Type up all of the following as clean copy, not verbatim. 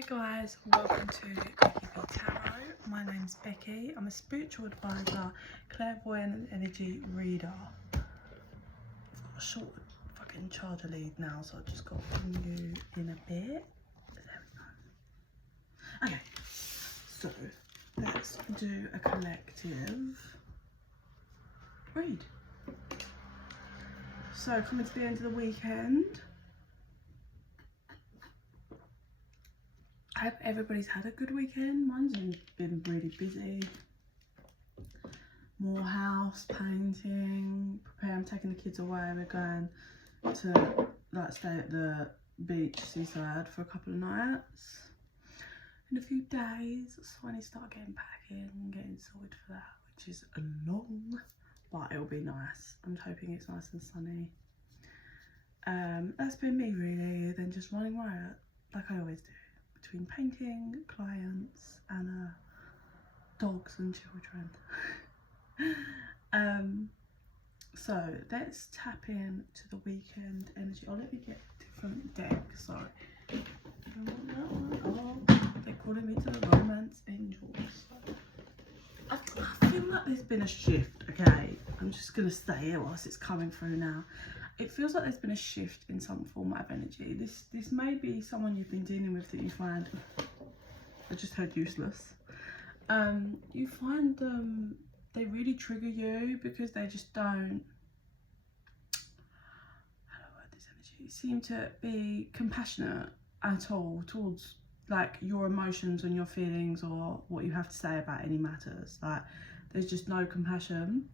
Hi guys, welcome to Bekibtarot. My name's Becky. I'm a spiritual advisor, clairvoyant and energy reader. I've got a short fucking charger lead now, so I've just got to bring you in a bit. There we go. Okay, so let's do a collective read. So coming to the end of the weekend. I hope everybody's had a good weekend. Mine's been really busy. More house painting, I'm taking the kids away. We're going to stay at the beach, seaside for a couple of nights in a few days. So I need to start getting packing and getting sorted for that, which is long, but it'll be nice. I'm hoping it's nice and sunny. That's been me really, then just running riot like I always do, between painting, clients and dogs and children. So let's tap in to the weekend energy. Oh, let me get a different deck, sorry. Oh, they're calling me to the romance angels. I feel like there's been a shift, okay? I'm just gonna say it whilst it's coming through now. It feels like there's been a shift in some format of energy. This may be someone you've been dealing with that you find, I just heard useless. You find them, they really trigger you because they just don't, how do I word this energy, seem to be compassionate at all towards like your emotions and your feelings or what you have to say about any matters. Like there's just no compassion.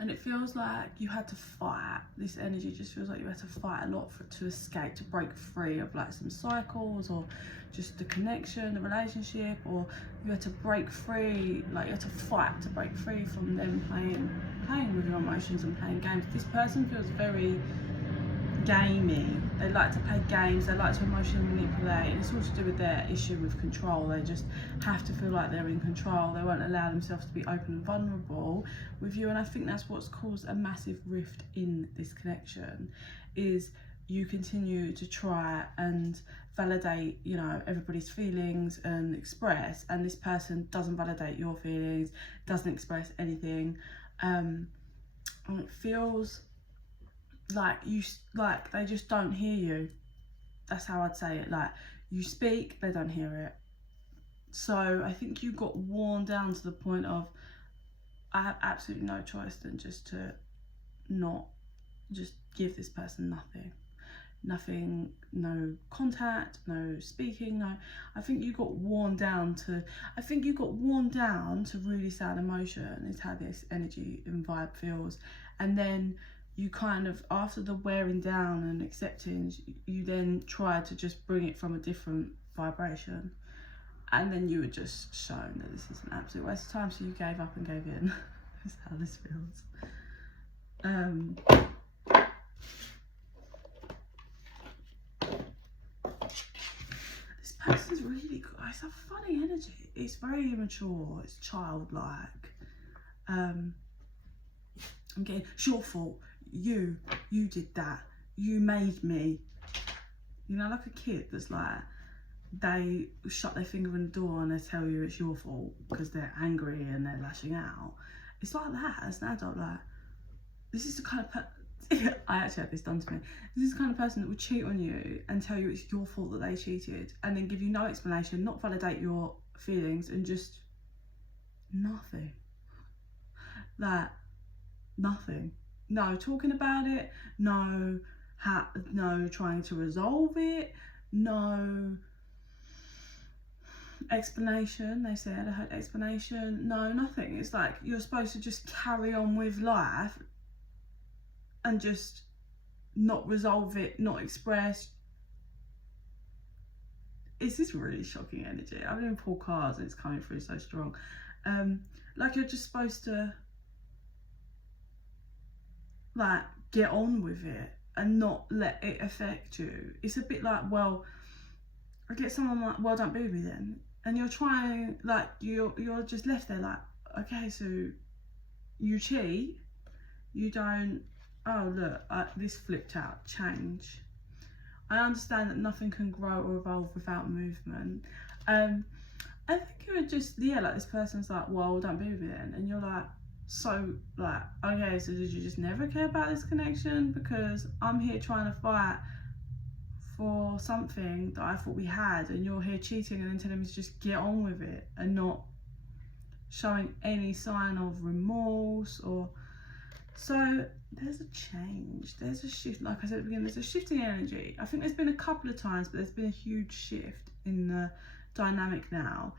And it feels like you had to fight. This energy just feels like you had to fight a lot to escape, to break free of like some cycles or just the connection, the relationship, or you had to break free, like you had to fight to break free from them playing with your emotions and playing games. This person feels very gamey. They like to play games, they like to emotionally manipulate. It's all to do with their issue with control. They just have to feel like they're in control. They won't allow themselves to be open and vulnerable with you, and I think that's what's caused a massive rift in this connection, is you continue to try and validate, you know, everybody's feelings and express, and this person doesn't validate your feelings, doesn't express anything, and it feels like they just don't hear you. That's how I'd say it. Like you speak, they don't hear it. So I think you got worn down to the point of, I have absolutely no choice than just to not just give this person nothing, no contact, no speaking, no. I think you got worn down to really sad emotion is how this energy and vibe feels. And then you kind of, after the wearing down and accepting, you then try to just bring it from a different vibration. And then you were just shown that this is an absolute waste of time, so you gave up and gave in. That's how this feels. This person's really good. It's a funny energy. It's very immature. It's childlike. I'm getting, it's your fault. You did that. You made me. You know, like a kid that's like, they shut their finger in the door and they tell you it's your fault because they're angry and they're lashing out. It's like that as an adult. Like, this is the kind of I actually had this done to me. This is the kind of person that would cheat on you and tell you it's your fault that they cheated, and then give you no explanation, not validate your feelings, and just nothing. Like nothing. No talking about it, no trying to resolve it, no explanation. They said, I heard explanation, no, nothing. It's like you're supposed to just carry on with life and just not resolve it, not express. It's this really shocking energy. I've been pull cards and it's coming through so strong. Like you're just supposed to like get on with it and not let it affect you. It's a bit like, well, I get someone like, well, don't be with me then, and you're trying, like you're just left there like, okay, so you cheat, you don't, oh look, this flipped out, change. I understand that nothing can grow or evolve without movement. I think it would just, yeah, like this person's like, well, don't be with me then. And you're like, so like, okay, so did you just never care about this connection? Because I'm here trying to fight for something that I thought we had, and you're here cheating and then telling me to just get on with it and not showing any sign of remorse. Or so there's a change, there's a shift. Like I said at the beginning, there's a shifting energy. I think there's been a couple of times, but there's been a huge shift in the dynamic now.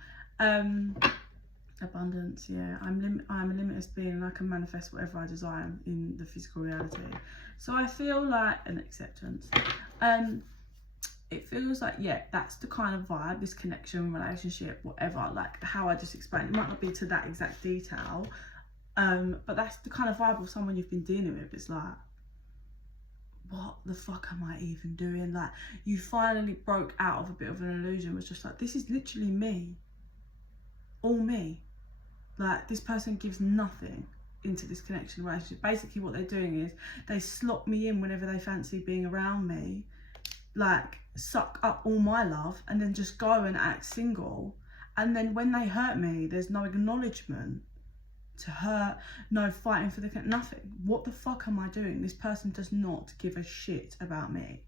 Abundance, yeah. I'm a limitless being, and I can manifest whatever I desire in the physical reality. So I feel like an acceptance. It feels like, yeah, that's the kind of vibe, this connection, relationship, whatever, like how I just explained. It might not be to that exact detail, but that's the kind of vibe of someone you've been dealing with. It's like, what the fuck am I even doing? Like, you finally broke out of a bit of an illusion. It was just like, this is literally me, all me. Like, this person gives nothing into this connection relationship. Basically what they're doing is they slot me in whenever they fancy being around me, like suck up all my love, and then just go and act single. And then when they hurt me, there's no acknowledgement to hurt, no fighting for the nothing. What the fuck am I doing? This person does not give a shit about me.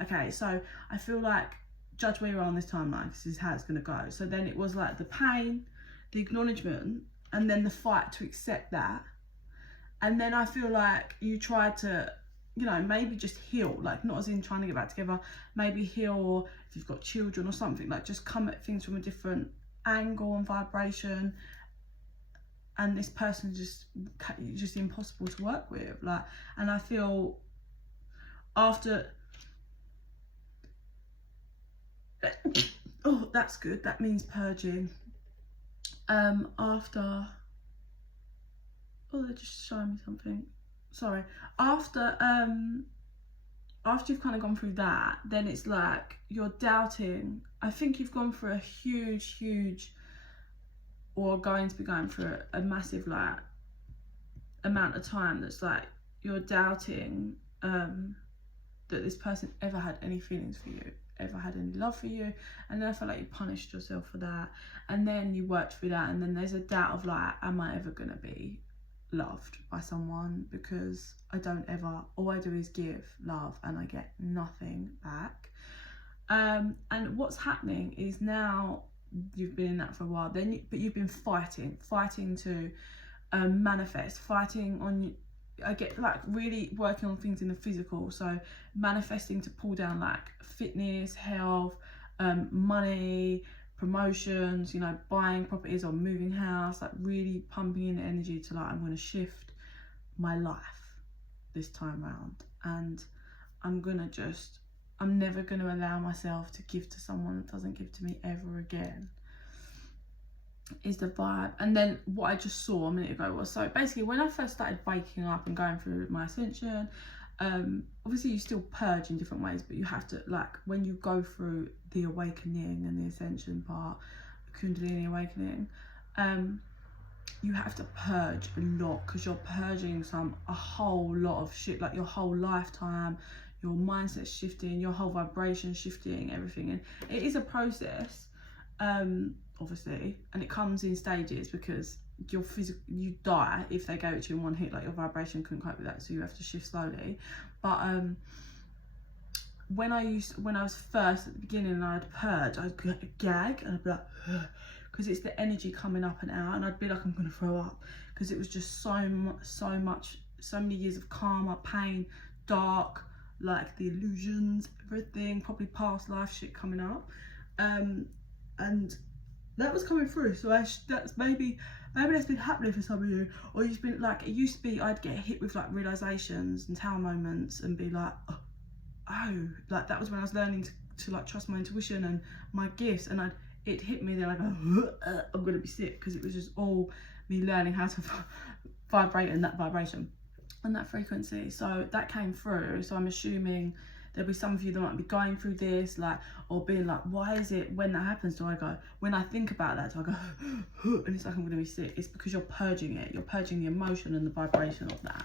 Okay, so I feel like, judge where you are on this timeline, this is how it's going to go. So then it was like the pain, the acknowledgement, and then the fight to accept that. And then I feel like you tried to, you know, maybe just heal, like not as in trying to get back together, maybe heal, or if you've got children or something, like just come at things from a different angle and vibration. And this person just impossible to work with. Like, and I feel after, oh, that's good, that means purging. After, oh, they're just showing me something, sorry. After you've kind of gone through that, then it's like you're doubting. I think you've gone through a huge, or going to be going through a massive like amount of time that's like you're doubting that this person ever had any feelings for you, ever had any love for you. And then I felt like you punished yourself for that, and then you worked through that, and then there's a doubt of like, am I ever gonna be loved by someone? Because I don't ever, all I do is give love and I get nothing back. And what's happening is now you've been in that for a while, then but you've been fighting to manifest, fighting on, I get like really working on things in the physical, so manifesting to pull down like fitness, health, money, promotions, you know, buying properties or moving house, like really pumping in energy to like, I'm going to shift my life this time around, and I'm never going to allow myself to give to someone that doesn't give to me ever again, is the vibe. And then what I just saw a minute ago was, so basically when I first started waking up and going through my ascension, obviously you still purge in different ways, but you have to, like when you go through the awakening and the ascension part, the Kundalini awakening, you have to purge a lot, because you're purging a whole lot of shit, like your whole lifetime, your mindset shifting, your whole vibration shifting, everything. And it is a process, obviously, and it comes in stages, because you die if they go to you in one hit, like your vibration couldn't cope with that, so you have to shift slowly. But when I was first at the beginning and I'd purge, I'd gag and I'd be like, because it's the energy coming up and out, and I'd be like, I'm gonna throw up, because it was just so many years of karma, pain, dark, like the illusions, everything, probably past life shit coming up, and that was coming through. So that's maybe that's been happening for some of you, or you've been like, it used to be I'd get hit with like realizations and tower moments and be like, oh, like that was when I was learning to like trust my intuition and my gifts, and it hit me, then I go, I'm gonna be sick, because it was just all me learning how to vibrate in that vibration and that frequency. So that came through. So I'm assuming there'll be some of you that might be going through this, like, or being like, why is it when that happens do I go, when I think about that do I go, and it's like I'm gonna be sick? It's because you're purging it, you're purging the emotion and the vibration of that.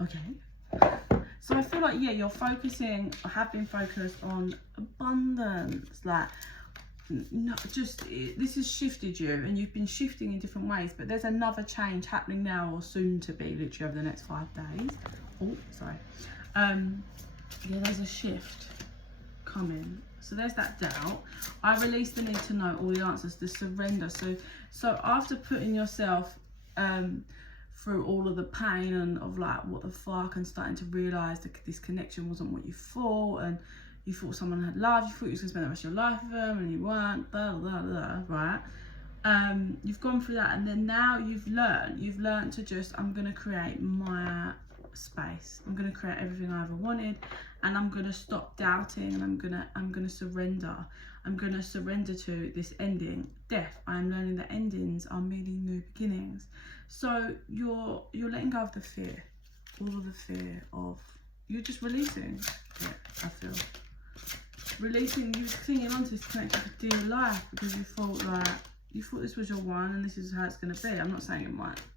Okay, So I feel like, yeah, you're focusing, or have been focused on abundance. Like, not just, this has shifted you, and you've been shifting in different ways, but there's another change happening now, or soon to be, literally over the next 5 days. Oh, sorry. Yeah, there's a shift coming. So there's that doubt. I release the need to know, all the answers, the surrender. So after putting yourself through all of the pain and of like, what the fuck, and starting to realise that this connection wasn't what you thought, and you thought someone had love, you thought you was going to spend the rest of your life with them, and you weren't, blah, blah, blah, right? You've gone through that, and then now you've learned to just, I'm going to create my space. I'm going to create everything I ever wanted, and I'm going to stop doubting, and I'm going to surrender. I'm going to surrender to this ending, death. I am learning that endings are merely new beginnings. So you're letting go of the fear, all of the fear of, you're just releasing it, I feel. Releasing, you were clinging on to this connection for dear life because you thought this was your one, and this is how it's going to be. I'm not saying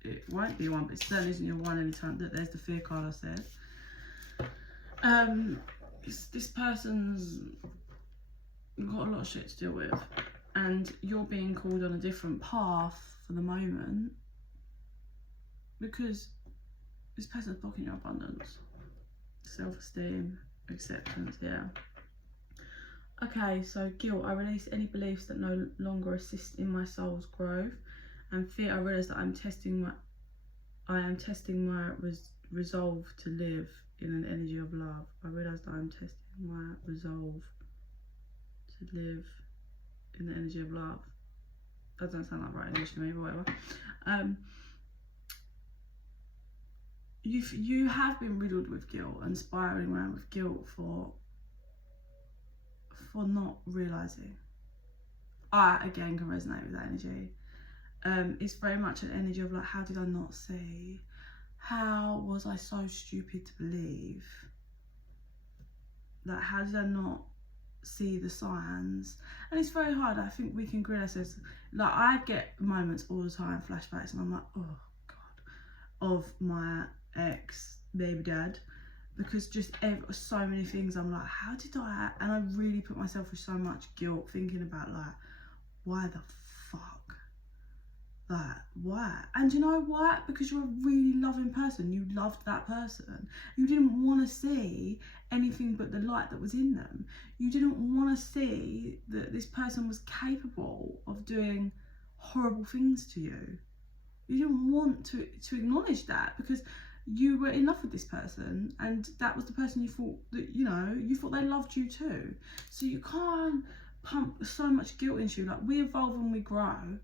it won't be one, but it certainly isn't your one anytime. There's the fear card I said. This person's got a lot of shit to deal with, and you're being called on a different path for the moment because this person's blocking your abundance, self-esteem, acceptance. Yeah. Okay, so guilt. I release any beliefs that no longer assist in my soul's growth, and fear. I realize that I am testing my resolve to live in an energy of love. I realize that I'm testing my resolve to live in the energy of love. That doesn't sound like right English to me, but whatever. You have been riddled with guilt and spiraling around with guilt for not realising. I, again, can resonate with that energy. It's very much an energy of like, how did I not see? How was I so stupid to believe? Like, how did I not see the signs? And it's very hard. I think we can grill ourselves. Like, I get moments all the time, flashbacks, and I'm like, oh God, of my ex baby dad. Because just so many things, I'm like, how did I? And I really put myself with so much guilt thinking about like, why the fuck? Like, why? And you know why? Because you're a really loving person. You loved that person. You didn't want to see anything but the light that was in them. You didn't want to see that this person was capable of doing horrible things to you. You didn't want to acknowledge that because you were in love with this person, and that was the person you thought that, you know, you thought they loved you too. So you can't pump so much guilt into you. Like, we evolve and we grow,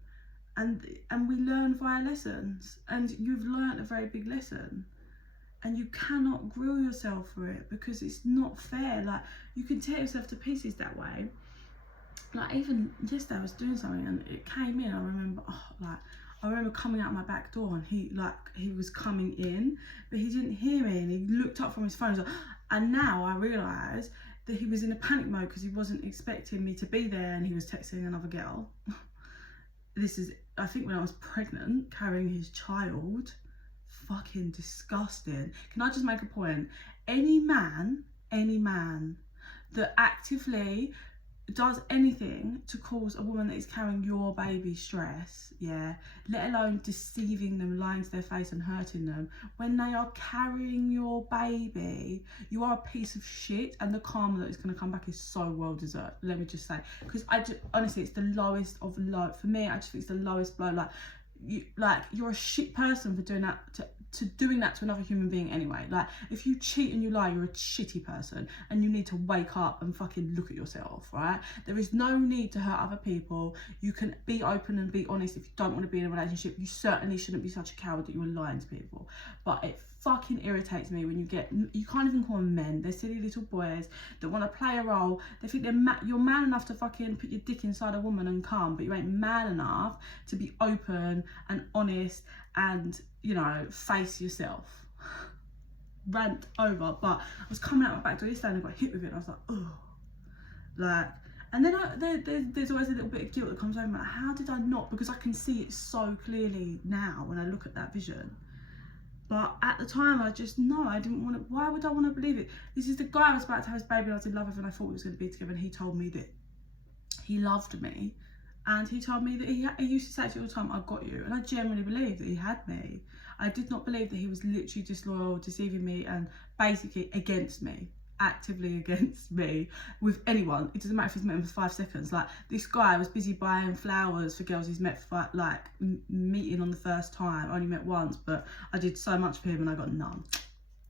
and we learn via lessons, and you've learned a very big lesson, and you cannot grill yourself for it because it's not fair. Like, you can tear yourself to pieces that way. Like, even yesterday I was doing something and it came in. I remember coming out my back door, and he was coming in, but he didn't hear me, and he looked up from his phone. And now I realise that he was in a panic mode because he wasn't expecting me to be there, and he was texting another girl. This is, I think, when I was pregnant, carrying his child. Fucking disgusting. Can I just make a point? Any man that actively does anything to cause a woman that is carrying your baby stress, yeah, let alone deceiving them, lying to their face and hurting them, when they are carrying your baby, you are a piece of shit, and the karma that is going to come back is so well deserved, let me just say. Because honestly, it's the lowest of low. For me, I just think it's the lowest blow. You're a shit person for doing that to doing that to another human being anyway. Like, if you cheat and you lie, you're a shitty person, and you need to wake up and fucking look at yourself, right? There is no need to hurt other people. You can be open and be honest if you don't want to be in a relationship. You certainly shouldn't be such a coward that you are lying to people. But it fucking irritates me when you can't even call them men. They're silly little boys that want to play a role. They think you're man enough to fucking put your dick inside a woman and come, but you ain't man enough to be open and honest and, you know, face yourself. Rant over. But I was coming out my back door yesterday and I got hit with it, and I was like, oh. Like, and then there's always a little bit of guilt that comes over me. Like, how did I not? Because I can see it so clearly now when I look at that vision. But at the time, I didn't want to. Why would I want to believe it? This is the guy I was about to have his baby and I was in love with, and I thought we was going to be together, and he told me that he loved me, and he told me that he used to say to me all the time, "I got you," and I genuinely believed that he had me. I did not believe that he was literally disloyal, deceiving me, and basically against me, actively against me with anyone. It doesn't matter if he's met him for 5 seconds. Like, this guy was busy buying flowers for girls he's met for, like, meeting on the first time. I only met once, but I did so much for him and I got none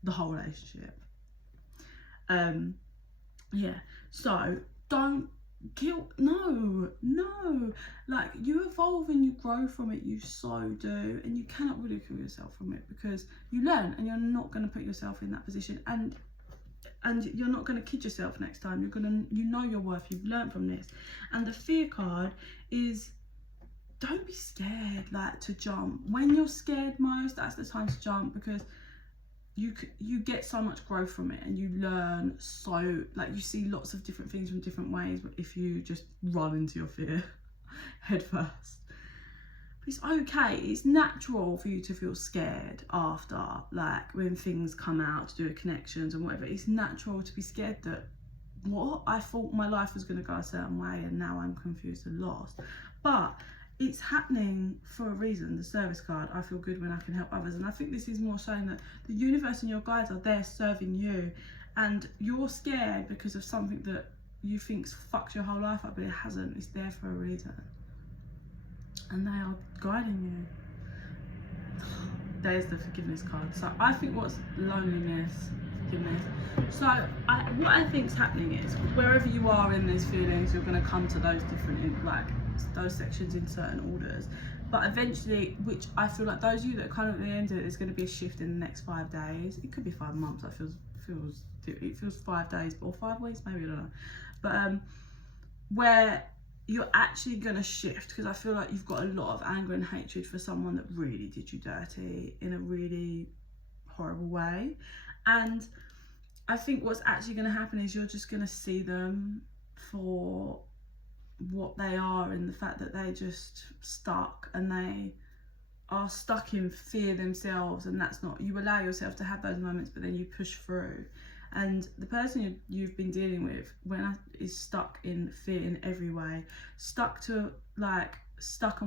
the whole relationship. Yeah, so don't no, like, you evolve and you grow from it, you so do, and you cannot ridicule yourself from it, because you learn, and you're not going to put yourself in that position, and you're not going to kid yourself next time. You know your worth, you've learned from this. And the fear card is, don't be scared, like, to jump. When you're scared most, that's the time to jump, because you get so much growth from it, and you learn so, like, you see lots of different things from different ways. But if you just run into your fear head first, it's okay. It's natural for you to feel scared after, like, when things come out to do with connections and whatever. It's natural to be scared that, what, I thought my life was going to go a certain way and now I'm confused and lost. But it's happening for a reason. The service card, I feel good when I can help others. And I think this is more showing that the universe and your guides are there serving you, and you're scared because of something that you think's fucked your whole life up, but it hasn't. It's there for a reason, and they are guiding you. There's the forgiveness card. So I think what's loneliness, forgiveness. So what I think's happening is, wherever you are in these feelings, you're going to come to those different, like, those sections in certain orders. But eventually, which I feel like those of you that are kind of at the end of it, there's going to be a shift in the next 5 days. It could be 5 months. It feels 5 days, or 5 weeks, maybe, I don't know. But where you're actually going to shift, because I feel like you've got a lot of anger and hatred for someone that really did you dirty in a really horrible way. And I think what's actually going to happen is you're just going to see them for what they are, and the fact that they're just stuck, and they are stuck in fear themselves. And that's not, you allow yourself to have those moments, but then you push through. And the person you've been dealing with is stuck in fear in every way, stuck and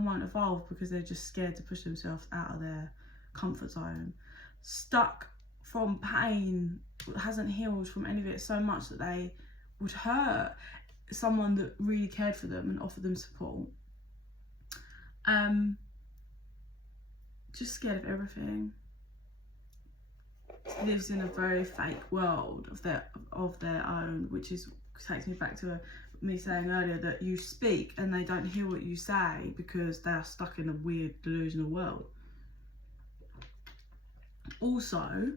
won't evolve because they're just scared to push themselves out of their comfort zone, stuck from pain, hasn't healed from any of it, so much that they would hurt someone that really cared for them and offered them support. Just scared of everything. Lives in a very fake world of their own, which takes me back to me saying earlier that you speak and they don't hear what you say because they are stuck in a weird delusional world. Also,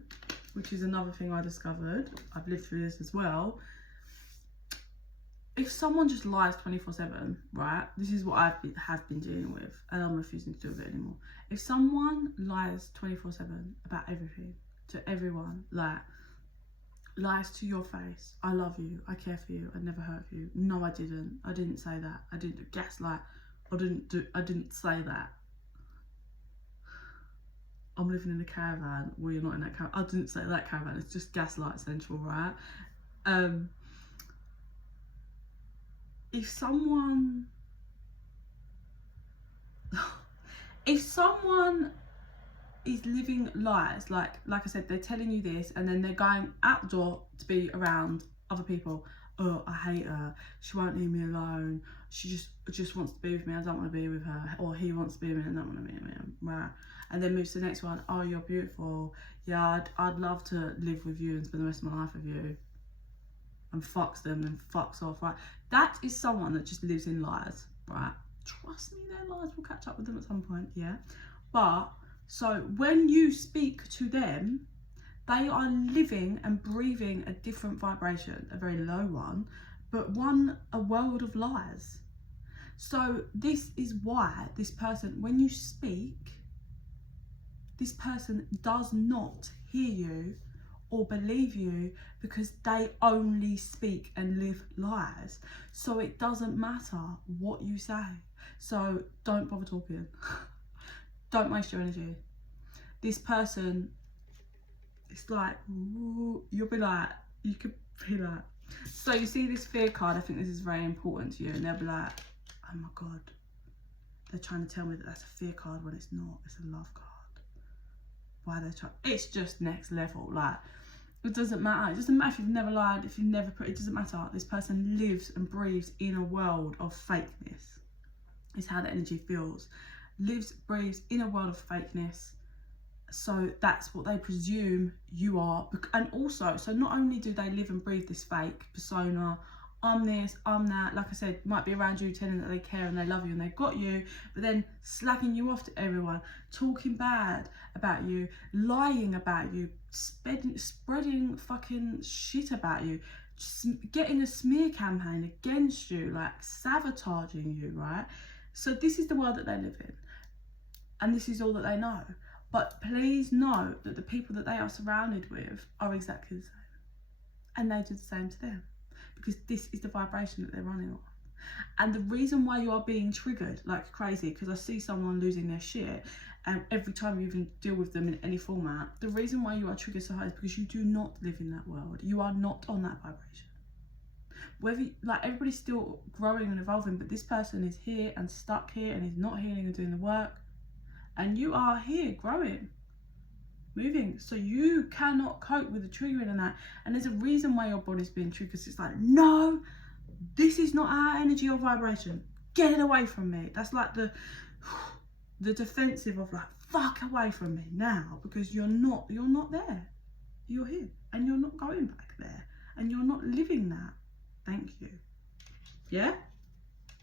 which is another thing I discovered, I've lived through this as well, if someone just lies 24/7, right, this is what have been dealing with, and I'm refusing to do with it anymore. If someone lies 24/7 about everything to everyone, like, lies to your face, I love you, I care for you, I never hurt you, no I didn't say that, I didn't gaslight, I didn't say that, I'm living in a caravan, well, you're not in that caravan, I didn't say that caravan, it's just gaslight central, right? If someone is living lies, like I said, they're telling you this and then they're going out the door to be around other people. Oh, I hate her, she won't leave me alone, she just wants to be with me, I don't want to be with her. Or he wants to be with me and I don't want to be with him, right? And then moves to the next one. Oh, you're beautiful, yeah, I'd love to live with you and spend the rest of my life with you, and fucks them and fucks off, right? That is someone that just lives in lies, right? Trust me, their lies will catch up with them at some point, yeah? But, so when you speak to them, they are living and breathing a different vibration, a very low one, but a world of lies. So this is why this person, when you speak, this person does not hear you or believe you, because they only speak and live lies. So it doesn't matter what you say. So don't bother talking. Don't waste your energy. This person It's like, ooh, you'll be like, you could be like. So you see this fear card, I think this is very important to you, and they'll be like, oh my God, they're trying to tell me that that's a fear card when it's not, it's a love card. Why they're trying, it's just next level. Like, it doesn't matter. It doesn't matter if you've never lied, if you've never put, it doesn't matter. This person lives and breathes in a world of fakeness. Is how the energy feels. Lives, breathes in a world of fakeness. So that's what they presume you are. And also, so not only do they live and breathe this fake persona, I'm this, I'm that, like I said, might be around you telling that they care and they love you and they've got you, but then slagging you off to everyone, talking bad about you, lying about you, spreading fucking shit about you, getting a smear campaign against you, like sabotaging you, right? So this is the world that they live in, and this is all that they know. But please know that the people that they are surrounded with are exactly the same, and they do the same to them, because this is the vibration that they're running on. And the reason why you are being triggered like crazy, because I see someone losing their shit, and every time you even deal with them in any format, the reason why you are triggered so high is because you do not live in that world. You are not on that vibration. Whether, like, everybody's still growing and evolving, but this person is here and stuck here and is not healing and doing the work, and you are here growing, moving. So you cannot cope with the triggering and that, and there's a reason why your body's being triggered. It's like, no, this is not our energy or vibration, get it away from me. That's like the defensive of, like, fuck away from me now, because you're not there, you're here, and you're not going back there, and you're not living that. Thank you. Yeah,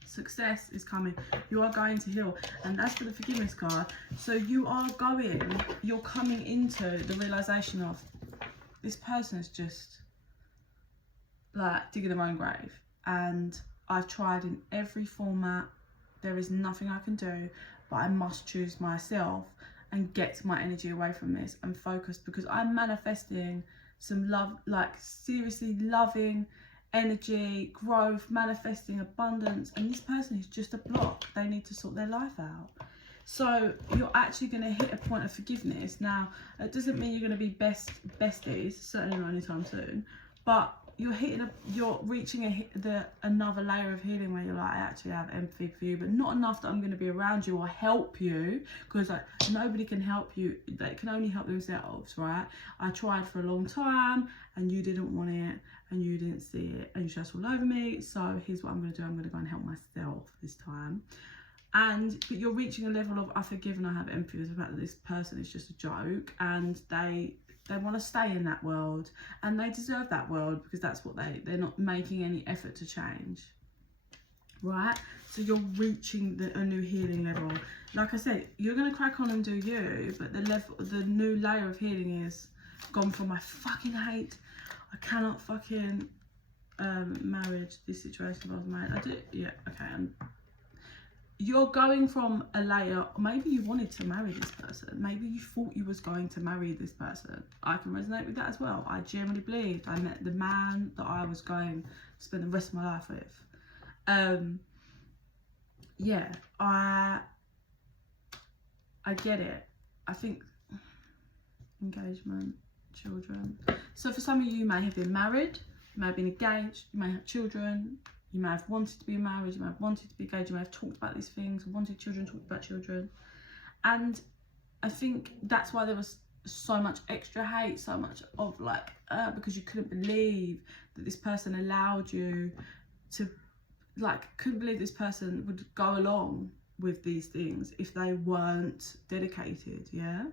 success is coming. You are going to heal. And as for the forgiveness card, so you're coming into the realization of, this person is just like digging their own grave, and I've tried in every format. There is nothing I can do, but I must choose myself and get my energy away from this and focus, because I'm manifesting some love, like seriously loving energy, growth, manifesting abundance, and this person is just a block. They need to sort their life out. So you're actually going to hit a point of forgiveness. Now, it doesn't mean you're going to be besties, certainly not anytime soon, but you're reaching another layer of healing where you're like, I actually have empathy for you, but not enough that I'm going to be around you or help you, because like nobody can help you. They can only help themselves, right? I tried for a long time and you didn't want it and you didn't see it and you stressed all over me. So here's what I'm going to do. I'm going to go and help myself this time. But you're reaching a level of, I forgive and I have empathy for the fact that this person is just a joke, and they want to stay in that world, and they deserve that world, because that's what they're not making any effort to change, right? So you're reaching a new healing level. Like I said, you're going to crack on and do you, but the new layer of healing is gone from, I fucking hate, I cannot fucking marriage, this situation if I was married. I do, yeah, okay. And you're going from a layer, maybe you wanted to marry this person, maybe you thought you was going to marry this person. I can resonate with that as well. I genuinely believed I met the man that I was going to spend the rest of my life with. Yeah, I get it. I think engagement, children. So for some of you may have been married, you may have been engaged, you may have children. You may have wanted to be married, you may have wanted to be engaged, you may have talked about these things, wanted children, talked about children. And I think that's why there was so much extra hate, so much of like, because you couldn't believe that this person allowed you to, like, couldn't believe this person would go along with these things if they weren't dedicated, yeah?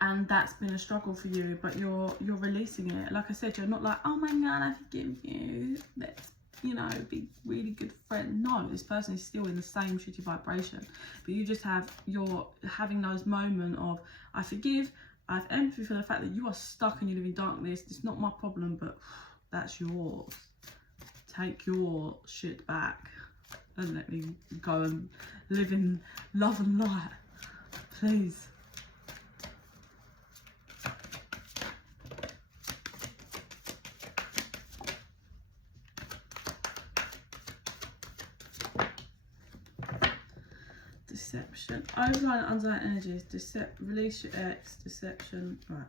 And that's been a struggle for you, but you're releasing it. Like I said, you're not like, oh my God, I forgive you, let's, be really good friends. No, this person is still in the same shitty vibration, but you're having those moments of, I forgive, I have empathy for the fact that you are stuck and you live in darkness. It's not my problem, but that's yours. Take your shit back and let me go and live in love and light, please. deception. Overlying underlying energies. Release your ex. Deception. Right.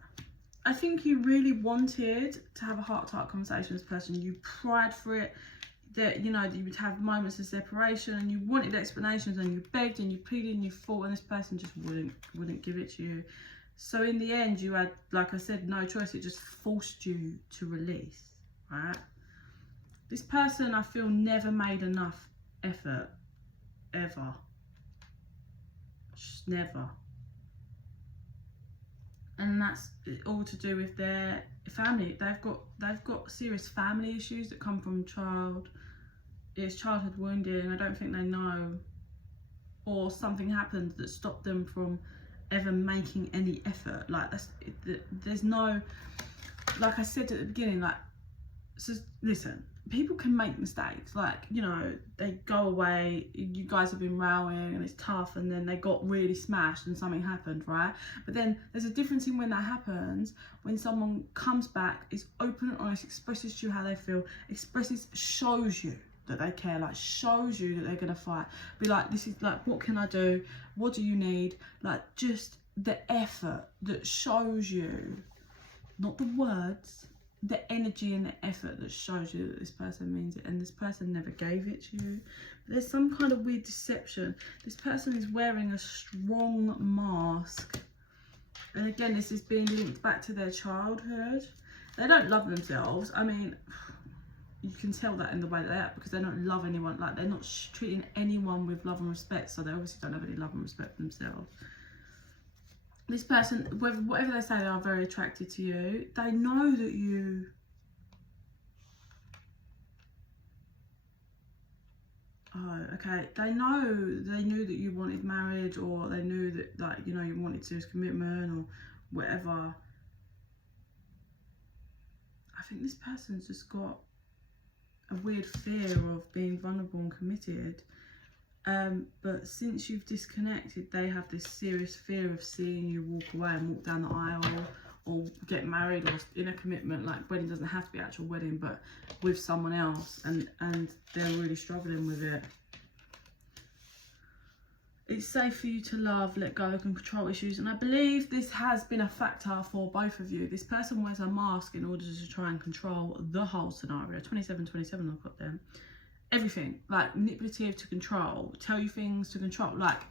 I think you really wanted to have a heart-to-heart conversation with this person. You pried for it. That, you know, that you would have moments of separation, and you wanted explanations, and you begged and you pleaded and you fought, and this person just wouldn't give it to you. So in the end, you had, like I said, no choice. It just forced you to release, right? This person, I feel, never made enough effort, ever. Just never. And that's all to do with their family. They've got serious family issues that come from childhood wounding. I don't think they know, or something happened that stopped them from ever making any effort. Like, there's no, like I said at the beginning, like, so listen, people can make mistakes. Like, you know, they go away, you guys have been rowing and it's tough, and then they got really smashed and something happened, right? But then there's a difference in when that happens, when someone comes back, is open and honest, expresses to you how they feel, shows you that they care, like shows you that they're gonna fight. Be like, this is like, what can I do? What do you need? Like, just the effort that shows you, not the words, the energy and the effort that shows you that this person means it, and this person never gave it to you. There's some kind of weird deception. This person is wearing a strong mask, and again, this is being linked back to their childhood. They don't love themselves. I mean, you can tell that in the way they act, because they don't love anyone. Like, they're not treating anyone with love and respect, so they obviously don't have any love and respect for themselves. This person, whatever they say, they are very attracted to you. They know that you... Oh, okay. They knew that you wanted marriage, or they knew that, like, you know, you wanted serious commitment or whatever. I think this person's just got a weird fear of being vulnerable and committed. But since you've disconnected, they have this serious fear of seeing you walk away and walk down the aisle, or get married, or in a commitment. Like, wedding doesn't have to be actual wedding, but with someone else, and they're really struggling with it. It's safe for you to love, let go, and control issues, and I believe this has been a factor for both of you. This person wears a mask in order to try and control the whole scenario. 27, I've got them. Everything, like, manipulative to control, tell you things to control. Like,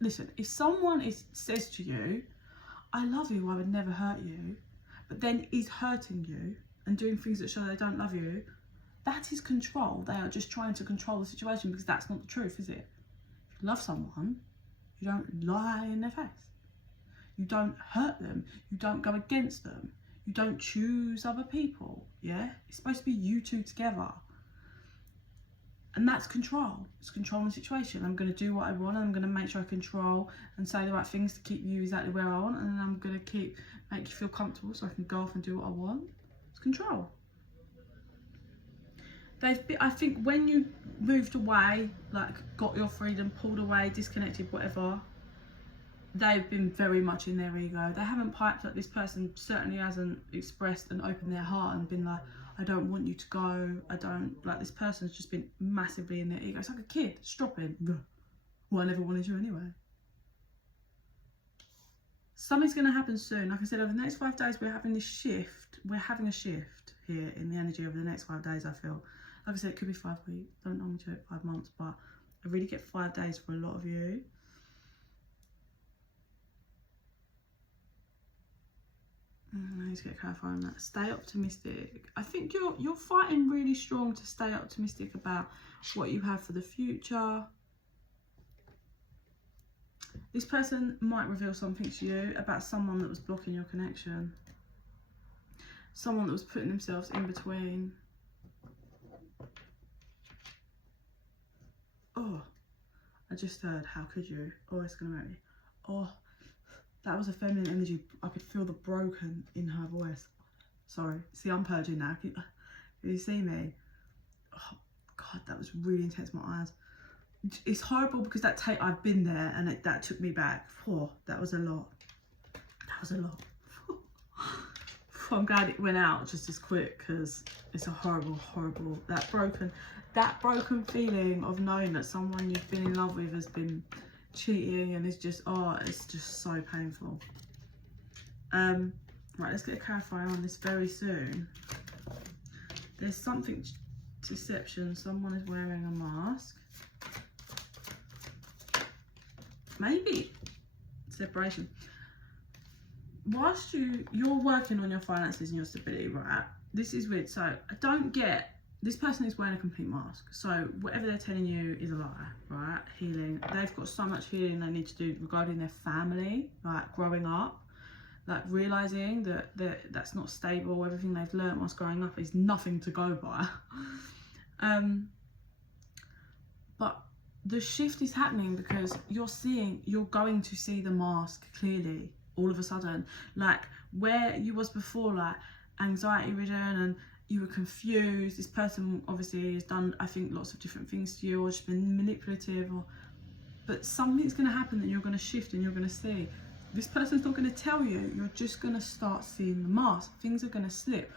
listen, if someone says to you, I love you, I would never hurt you, but then is hurting you and doing things that show they don't love you, that is control. They are just trying to control the situation, because that's not the truth, is it? If you love someone, you don't lie in their face. You don't hurt them. You don't go against them. You don't choose other people, yeah? It's supposed to be you two together. And that's control. It's controlling the situation. I'm going to do what I want, and I'm going to make sure I control and say the right things to keep you exactly where I want, and then I'm going to make you feel comfortable so I can go off and do what I want. It's control. I think when you moved away, like, got your freedom, pulled away, disconnected, whatever, they've been very much in their ego. They haven't piped up. This person certainly hasn't expressed and opened their heart and been like, I don't want you to go. I don't, like, this person's just been massively in their ego. It's like a kid stropping. Well, I never wanted you anyway. Something's going to happen soon. Like I said, over the next 5 days, we're having this shift. We're having a shift here in the energy over the next 5 days, I feel. Like I said, it could be 5 weeks. Don't normally do it 5 months, but I really get 5 days for a lot of you. I need to get clarified on that. Stay optimistic. I think you're fighting really strong to stay optimistic about what you have for the future. This person might reveal something to you about someone that was blocking your connection. Someone that was putting themselves in between. Oh, I just heard, how could you? Oh, it's gonna make me. Oh, that was a feminine energy. I could feel the broken in her voice. Sorry. See, I'm purging now. Can you see me? Oh, God, that was really intense in my eyes. It's horrible because I've been there, and that took me back. Oh, that was a lot. That was a lot. I'm glad it went out just as quick, because it's a horrible, that broken feeling of knowing that someone you've been in love with has been cheating, and it's just, oh, it's just so painful. Right, let's get a clarifier on this very soon. There's something, deception, someone is wearing a mask. Maybe separation. Whilst you're working on your finances and your stability, right? This is weird. So I don't get, this person is wearing a complete mask. So whatever they're telling you is a lie, right? Healing. They've got so much healing they need to do regarding their family, like growing up, like realizing that that's not stable. Everything they've learned whilst growing up is nothing to go by. But the shift is happening because you're going to see the mask clearly all of a sudden. Like where you was before, like anxiety ridden and you were confused. This person obviously has done, I think, lots of different things to you, or just been manipulative, but something's going to happen that you're going to shift and you're going to see. This person's not going to tell you. You're just going to start seeing the mask. Things are going to slip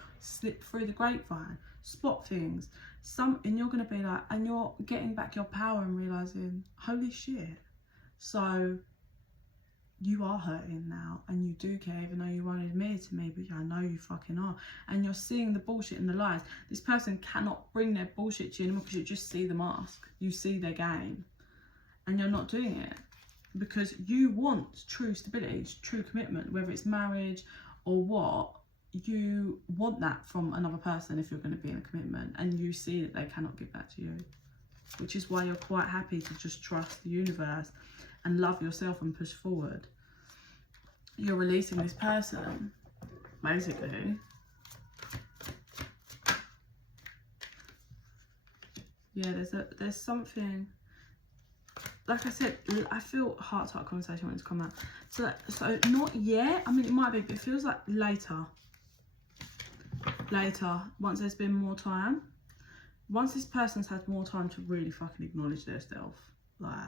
through the grapevine, spot things. And you're going to be like, and you're getting back your power and realizing, holy shit. So you are hurting now, and you do care, even though you won't admit it to me, but I know you fucking are. And you're seeing the bullshit and the lies. This person cannot bring their bullshit to you anymore because you just see the mask. You see their game, and you're not doing it because you want true stability, true commitment, whether it's marriage or what. You want that from another person if you're going to be in a commitment, and you see that they cannot give that to you, which is why you're quite happy to just trust the universe and love yourself and push forward. You're releasing this person, basically. Yeah, there's something, like I said, I feel heart-to-heart conversation wanting to come out. So not yet, I mean it might be, but it feels like later, once there's been more time. Once this person's had more time to really fucking acknowledge their self, like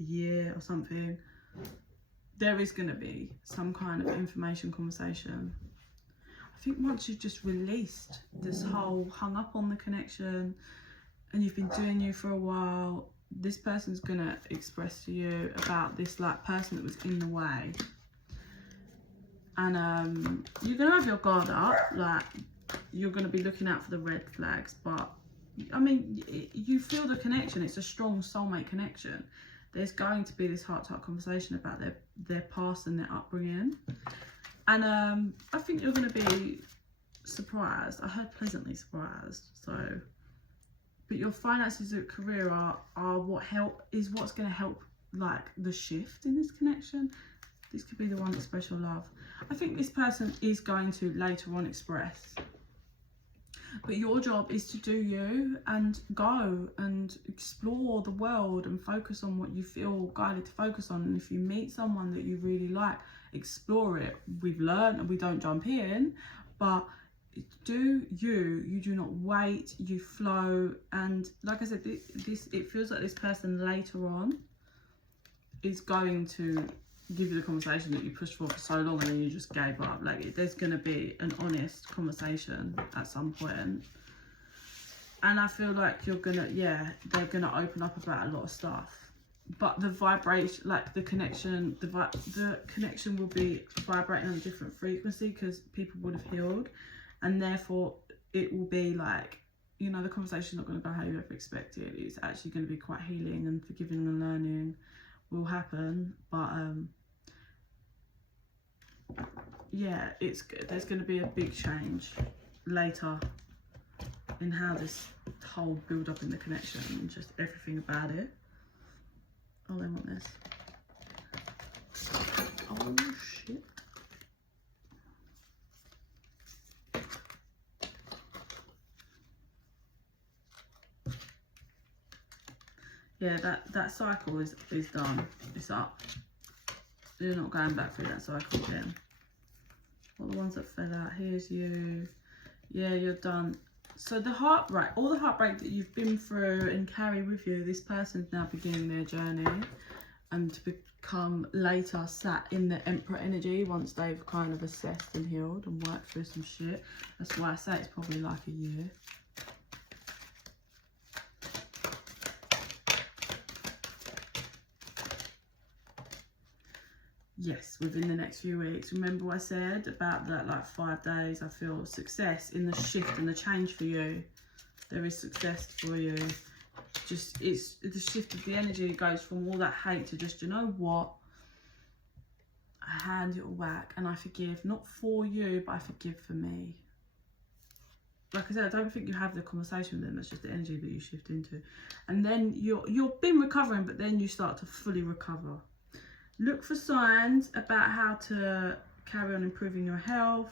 a year or something, there is going to be some kind of information conversation. I think once you've just released this whole hung up on the connection and you've been doing you for a while, this person's going to express to you about this like person that was in the way. And you're going to have your guard up, like you're going to be looking out for the red flags, but I mean, you feel the connection. It's a strong soulmate connection. There's going to be this heart-to-heart conversation about their past and their upbringing. And I think you're going to be surprised. I heard pleasantly surprised. So, but your finances and career are what's going to help, like, the shift in this connection. This could be the one that express your love. I think this person is going to later on express. But your job is to do you and go and explore the world and focus on what you feel guided to focus on. And if you meet someone that you really like, explore it. We've learned and we don't jump in, but do you do not wait, you flow. And like I said, it feels like this person later on is going to give you the conversation that you pushed for so long and then you just gave up. Like there's going to be an honest conversation at some point, and I feel like you're gonna, they're gonna open up about a lot of stuff, but the vibration, like the connection, the connection will be vibrating on a different frequency because people would have healed, and therefore it will be like, you know, the conversation's not going to go how you ever expected. It's actually going to be quite healing, and forgiving and learning will happen. But yeah, there's going to be a big change later in how this whole build up in the connection and just everything about it. Oh, they want this. Oh shit. Yeah, that cycle is done. It's up. You're not going back through that cycle again. All the ones that fell out, here's you. Yeah, you're done. So the heartbreak, all the heartbreak that you've been through and carry with you, this person's now beginning their journey and to become later sat in the Emperor energy once they've kind of assessed and healed and worked through some shit. That's why I say it's probably like a year. Yes, within the next few weeks. Remember what I said about that, like 5 days, I feel success in the shift and the change for you. There is success for you. Just, it's the shift of the energy. It goes from all that hate to just, you know what? I hand it all back and I forgive, not for you, but I forgive for me. Like I said, I don't think you have the conversation with them. That's just the energy that you shift into. And then you've been recovering, but then you start to fully recover. Look for signs about how to carry on improving your health.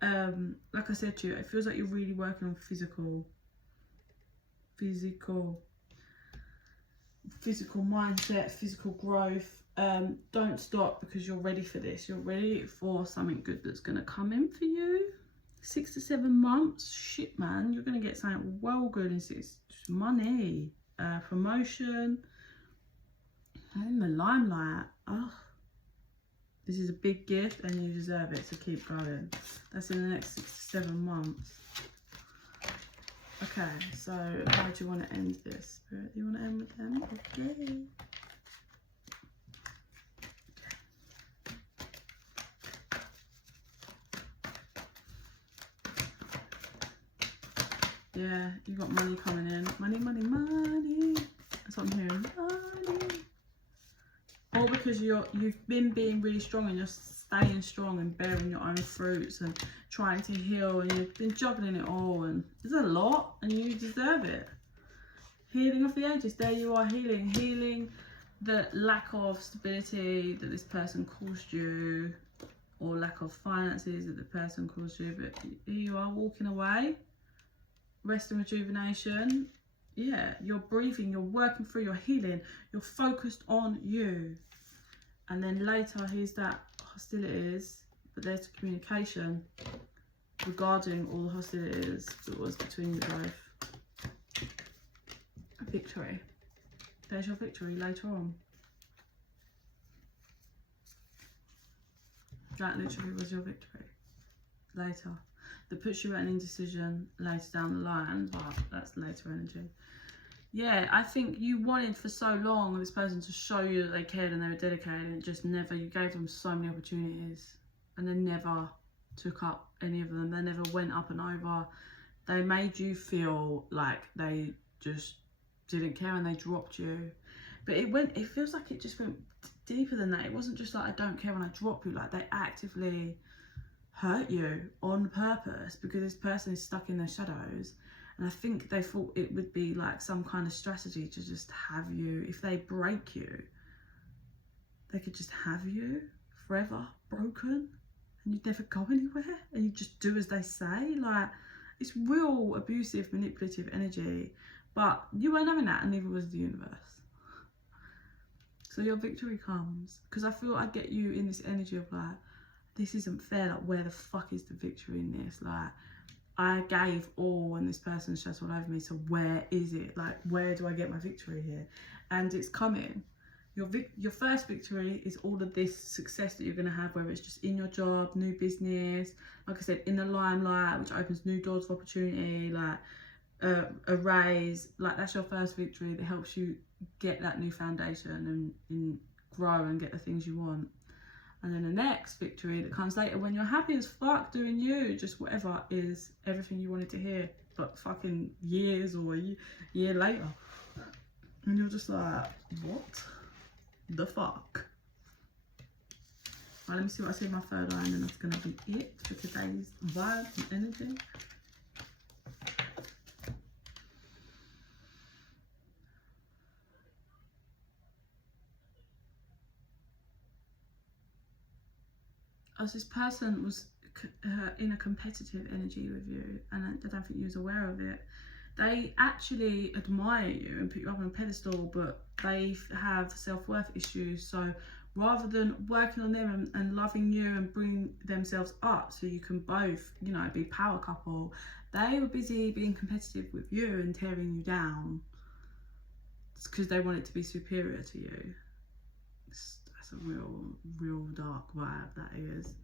Like I said to you, it feels like you're really working on physical mindset, physical growth. Don't stop because you're ready for this. You're ready for something good that's going to come in for you. 6 to 7 months. Shit, man. You're going to get something well good in 6. Money, promotion, in the limelight. Oh, this is a big gift and you deserve it, so keep going. That's in the next 6 to 7 months. Okay, so how do you want to end this? Spirit, do you want to end with them? Okay. Yeah, you got money coming in. Money, money, money. That's what I'm hearing. Money. All because you've been being really strong and you're staying strong and bearing your own fruits and trying to heal, and you've been juggling it all, and there's a lot and you deserve it. Healing of the ages. There you are, healing the lack of stability that this person caused you, or lack of finances that the person caused you. But here you are, walking away. Rest and rejuvenation. Yeah, you're breathing, you're working through, you're healing, you're focused on you. And then later, here's that hostilities, but there's communication regarding all the hostilities that was between you both. Victory. There's your victory later on. That literally was your victory later. That puts you at an indecision later down the line, but that's later energy. Yeah, I think you wanted for so long this person to show you that they cared and they were dedicated, and it just never, you gave them so many opportunities and they never took up any of them. They never went up and over. They made you feel like they just didn't care and they dropped you. But it feels like it just went deeper than that. It wasn't just like, I don't care when I drop you. Like, they actively hurt you on purpose because this person is stuck in their shadows. And I think they thought it would be like some kind of strategy to just have you. If they break you, they could just have you forever broken and you'd never go anywhere and you just do as they say. Like, it's real abusive, manipulative energy. But you weren't having that, and neither was the universe. So your victory comes. Because I feel I get you in this energy of like, this isn't fair. Like, where the fuck is the victory in this? Like, I gave all and this person's just all over me. So where is it? Like, where do I get my victory here? And it's coming. Your first victory is all of this success that you're going to have, whether it's just in your job, new business, like I said, in the limelight, which opens new doors of opportunity, like a raise. Like, that's your first victory that helps you get that new foundation and grow and get the things you want. And then the next victory that comes later, when you're happy as fuck doing you, just whatever, is everything you wanted to hear, but fucking years or a year later. And you're just like, what the fuck? Right, let me see what I see in my third eye, and then that's going to be it for today's vibe and energy. As this person was in a competitive energy with you, and I don't think you was aware of it. They actually admire you and put you up on a pedestal, but they have self-worth issues. So rather than working on them and loving you and bring themselves up so you can both, you know, be power couple, they were busy being competitive with you and tearing you down. It's because they wanted to be superior to you. That's a real dark vibe, that is.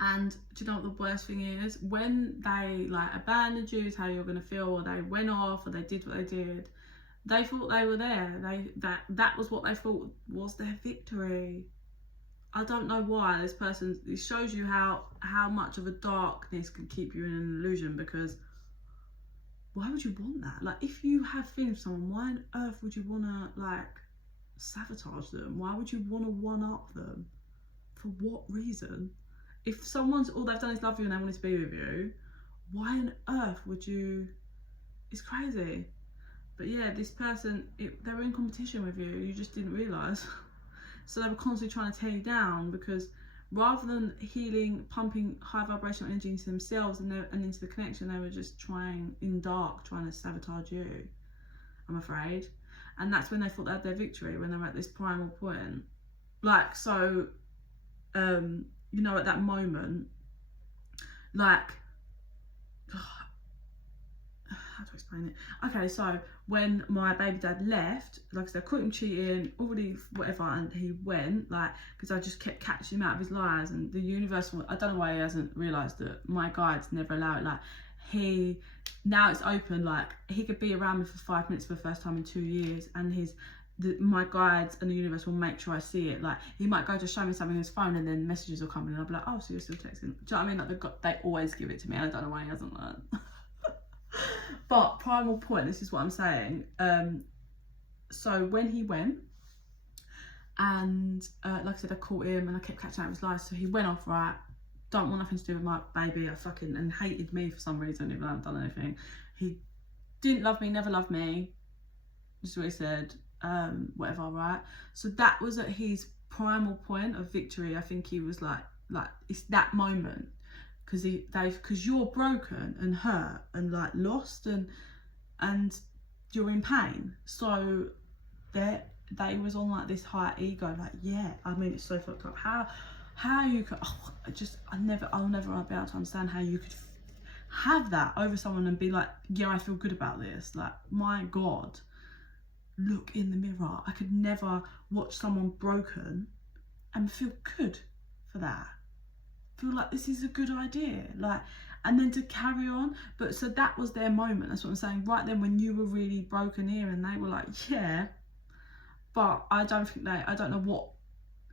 And do you know what the worst thing is? When they like abandoned you, is how you're going to feel, or they went off, or they did what they did, They thought they were there. That was what they thought was their victory. I don't know why this person, it shows you how much of a darkness can keep you in an illusion, because why would you want that? Like, if you have feelings for someone, why on earth would you want to, like, sabotage them? Why would you want to one-up them? For what reason? If someone's, all they've done is love you and they wanted to be with you, why on earth would you? It's crazy. But yeah, this person, they were in competition with you. You just didn't realise. So they were constantly trying to tear you down, because rather than healing, pumping high vibrational energy into themselves and into the connection, they were just trying to sabotage you, I'm afraid. And that's when they thought they had their victory, when they were at this primal point. Like, so, you know, at that moment, like, how to explain it? Okay, so when my baby dad left, like I said, I caught him cheating, already whatever, and he went, like, because I just kept catching him out of his lies, and the universe, I don't know why he hasn't realised that my guides never allow it. Like, now it's open, like, he could be around me for 5 minutes for the first time in 2 years, and my guides and the universe will make sure I see it. Like, he might go to show me something on his phone, and then messages will come in, and I'll be like, oh, so you're still texting. Do you know what I mean? Like, they always give it to me, and I don't know why he hasn't learned. But primal point, this is what I'm saying. So when he went, and like I said, I caught him and I kept catching out of his lies. So he went off, right, don't want nothing to do with my baby. And hated me for some reason, even though I haven't done anything. He didn't love me, never loved me. This is what he said. Whatever, right? So that was at his primal point of victory. I think he was like it's that moment. Because you're broken and hurt and, like, lost and you're in pain. So they was on, like, this high ego, like, yeah, I mean, it's so fucked up. How you could, I'll never be able to understand how you could have that over someone and be like, yeah, I feel good about this. Like, my God, look in the mirror. I could never watch someone broken and feel good for that. Feel like this is a good idea, like, and then to carry on. But so that was their moment. That's what I'm saying. Right then, when you were really broken here, and they were like, yeah, but I don't know what,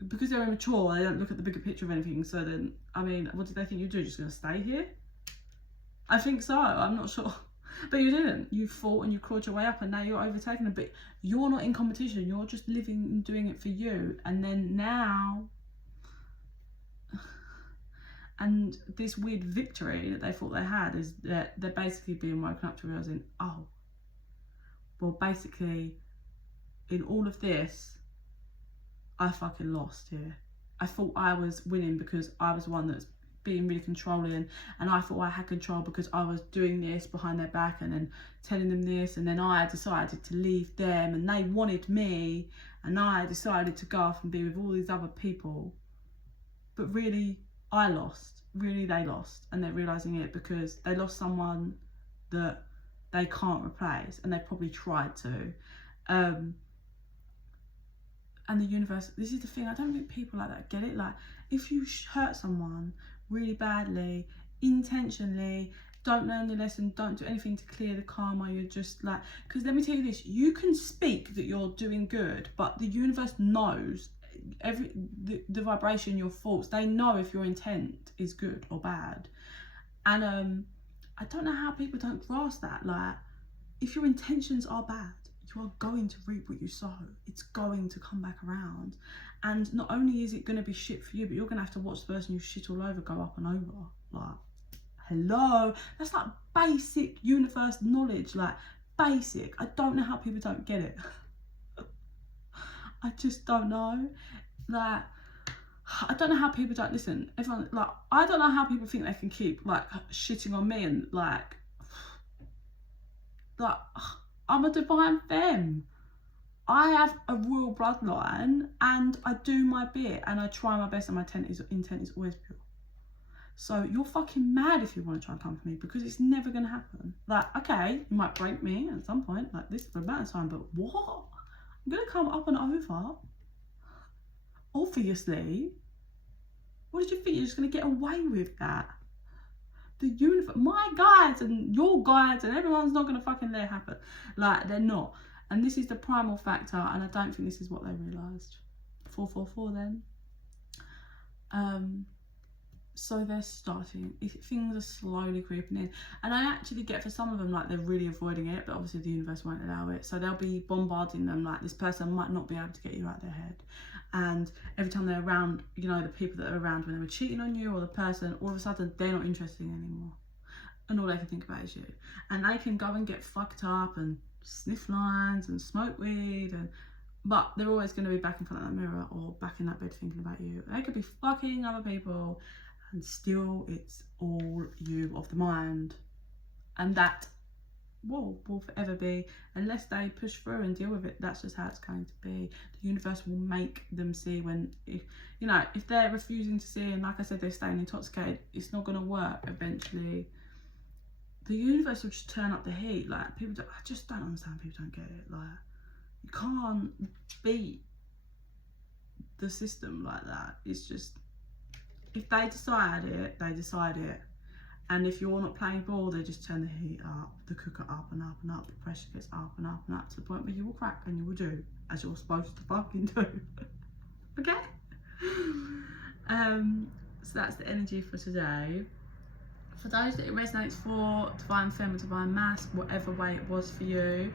because they're immature, they don't look at the bigger picture of anything. So then, I mean, what did they think you'd do? Just gonna stay here? I think so. I'm not sure. But you didn't. You fought and you clawed your way up, and now you're overtaking them. But you're not in competition. You're just living and doing it for you. And then now. And this weird victory that they thought they had is that they're basically being woken up to realising, oh, well, basically, in all of this, I fucking lost here. I thought I was winning because I was the one that's being really controlling, and I thought I had control because I was doing this behind their back and then telling them this, and then I decided to leave them, and they wanted me, and I decided to go off and be with all these other people. But really, I lost. Really, they lost, and they're realising it because they lost someone that they can't replace, and they probably tried to. And the universe, this is the thing, I don't think people like that get it. Like, if you hurt someone really badly, intentionally, don't learn the lesson, don't do anything to clear the karma, you're just like, because let me tell you this, you can speak that you're doing good, but the universe knows the vibration, your thoughts, they know if your intent is good or bad. And I don't know how people don't grasp that. Like, if your intentions are bad, you are going to reap what you sow. It's going to come back around. And not only is it going to be shit for you, but you're going to have to watch the person you shit all over go up and over. Like, hello, that's like basic universe knowledge. Like, basic. I don't know how people don't get it. I just don't know. Like, I don't know how people don't listen. Everyone, like, I don't know how people think they can keep, like, shitting on me and, like, I'm a divine femme. I have a royal bloodline, and I do my bit, and I try my best, and my intent is always pure. So you're fucking mad if you want to try and come for me, because it's never going to happen. Like, okay, you might break me at some point, like this for a amount of time, but what? I'm going to come up and over? Obviously. What did you think? You're just going to get away with that? The universe, my guides and your guides and everyone's not going to fucking let it happen. Like, they're not. And this is the primal factor, and I don't think this is what they realised. 444 then. So they're starting, things are slowly creeping in, and I actually get for some of them like they're really avoiding it, but obviously the universe won't allow it, so they'll be bombarding them like this person might not be able to get you out of their head. And every time they're around, you know, the people that are around when they were cheating on you, or the person, all of a sudden they're not interesting anymore, and all they can think about is you. And they can go and get fucked up and sniff lines and smoke weed, but they're always going to be back in front of that mirror or back in that bed thinking about you. They could be fucking other people, and still it's all you of the mind. And that will forever be, unless they push through and deal with it, that's just how it's going to be. The universe will make them see when, if they're refusing to see, and like I said, they're staying intoxicated, it's not going to work eventually. The universe will just turn up the heat. Like, I just don't understand, people don't get it. Like, you can't beat the system like that. It's just, if they decide it, they decide it. And if you're not playing ball, they just turn the heat up, the cooker up and up and up, the pressure gets up and up and up to the point where you will crack and you will do as you're supposed to fucking do. Okay? So that's the energy for today. For those that it resonates for, divine femme or divine masc, whatever way it was for you,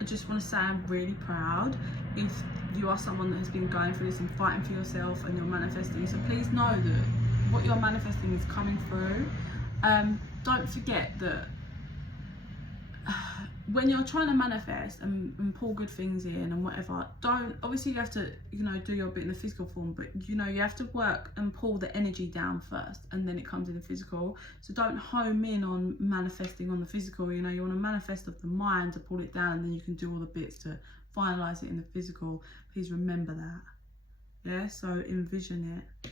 I just want to say I'm really proud. If you are someone that has been going through this and fighting for yourself and you're manifesting, so please know that what you're manifesting is coming through. Don't forget that when you're trying to manifest and pull good things in and whatever, obviously you have to, do your bit in the physical form, but you have to work and pull the energy down first, and then it comes in the physical. So don't home in on manifesting on the physical. You want to manifest of the mind to pull it down, and then you can do all the bits to finalize it in the physical. Please remember that. Yeah, so envision it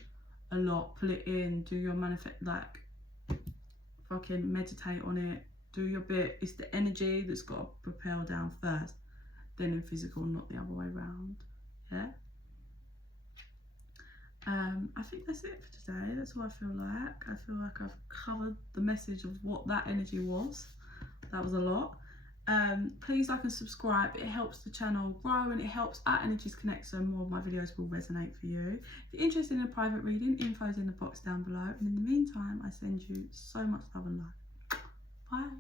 a lot, pull it in, do your manifest, like fucking meditate on it. Do your bit. It's the energy that's got to propel down first, then in physical, not the other way around. Yeah. I think that's it for today. That's what I feel like. I feel like I've covered the message of what that energy was. That was a lot. Please like and subscribe. It helps the channel grow and it helps our energies connect, so more of my videos will resonate for you. If you're interested in a private reading, info's in the box down below. And in the meantime, I send you so much love and light. Bye.